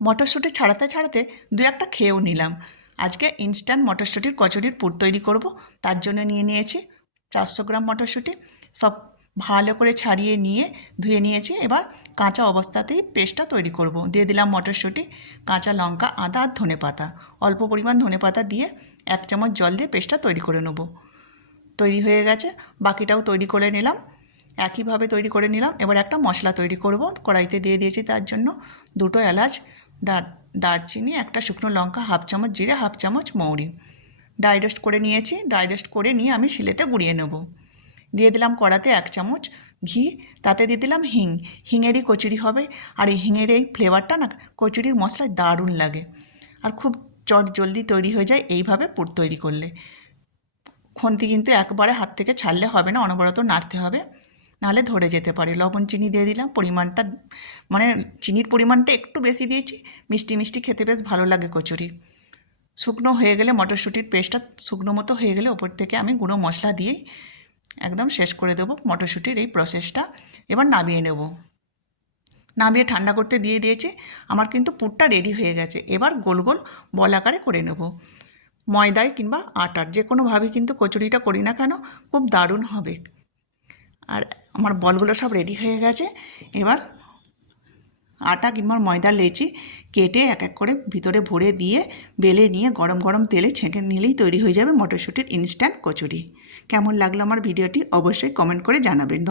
মটরশুঁটি ছাড়াতে ছাড়াতে দু একটা খেয়েও নিলাম। আজকে ইনস্ট্যান্ট মটরশুঁটির কচুরির পুর তৈরি করব। তার জন্য নিয়ে নিয়েছি 400 গ্রাম মটরশুঁটি। সব ভালো করে ছাড়িয়ে নিয়ে ধুয়ে নিয়েছি। এবার কাঁচা অবস্থাতেই পেস্টটা তৈরি করব। দিয়ে দিলাম মটরশুঁটি, কাঁচা লঙ্কা, আদা আর ধনেপাতা। অল্প পরিমাণ ধনেপাতা দিয়ে 1 চামচ জল দিয়ে পেস্টটা তৈরি করে নেব। তৈরি হয়ে গেছে, বাকিটাও তৈরি করে নিলাম। একইভাবে তৈরি করে নিলাম। এবার একটা মশলা তৈরি করব। কড়াইতে দিয়ে দিয়েছি তার জন্য 2টো এলাচ, দারচিনি, একটা শুকনো লঙ্কা, 1/2 চামচ জিরে, 1/2 চামচ মৌরি। ড্রাই রোস্ট করে নিয়েছি। ড্রাই রোস্ট করে নিয়ে আমি শিলেতে গুঁড়িয়ে নেব। দিয়ে দিলাম কড়াতে 1 চামচ ঘি, তাতে দিয়ে দিলাম হিং। হিঙেরই কচুরি হবে, আর এই হিঙের এই ফ্লেভারটা না কচুরির মশলায় দারুণ লাগে, আর খুব জলদি তৈরি হয়ে যায় এইভাবে পুর তৈরি করলে। খুন্তি কিন্তু একবারে হাত থেকে ছাড়লে হবে না, অনবরত নাড়তে হবে, নাহলে ধরে যেতে পারে। লবণ চিনি দিয়ে দিলাম, পরিমাণটা মানে চিনির পরিমাণটা একটু বেশি দিয়েছি। মিষ্টি মিষ্টি খেতে বেশ ভালো লাগে কচুরি। শুকনো হয়ে গেলে মটরশুঁটির পেস্টটা শুকনো মতো হয়ে গেলে ওপর থেকে আমি গুঁড়ো মশলা দিয়েই একদম শেষ করে দেবো মটরশুঁটির এই প্রসেসটা। এবার নামিয়ে নেব। নামিয়ে ঠান্ডা করতে দিয়ে দিয়েছি। আমার কিন্তু পুরটা রেডি হয়ে গেছে। এবার গোল গোল বল আকারে করে নেব। ময়দায় কিংবা আটার যে কোনোভাবেই কিন্তু কচুরিটা করি না কেন, খুব দারুণ হবে। আর আমার বলগুলো সব রেডি হয়ে গেছে। এবার আটা কিংবা ময়দার লেচি কেটে এক এক করে ভিতরে ভরে দিয়ে বেলে নিয়ে গরম গরম তেলে ছেঁকে নিলেই তৈরি হয়ে যাবে মটরশুঁটির ইনস্ট্যান্ট কচুরি। কেমন লাগলো আমার ভিডিওটি অবশ্যই কমেন্ট করে জানাবেন।